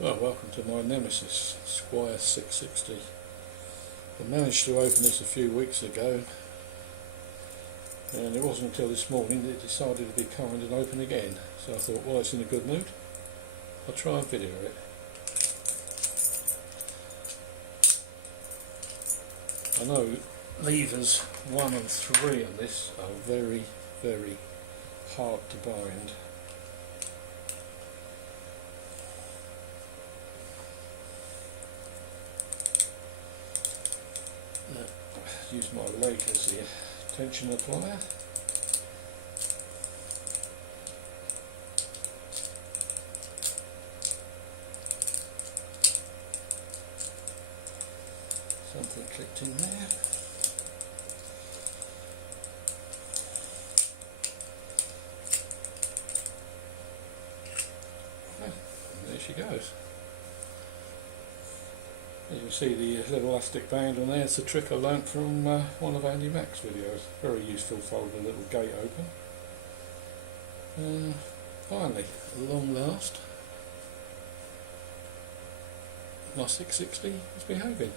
Well, welcome to my nemesis, Squire 660. I managed to open this a few weeks ago, and it wasn't until this morning that it decided to be kind and open again. So I thought, well, it's in a good mood, I'll try and video it. I know levers 1 and 3 on this are very, very hard to bind. Use my leg as the tension applier. Something clicked in there. And there she goes. As you can see, the little elastic band on there, it's a trick I learnt from one of Andy Mack's videos. Very useful to hold a little gate open. Finally, at long last, my 660 is behaving.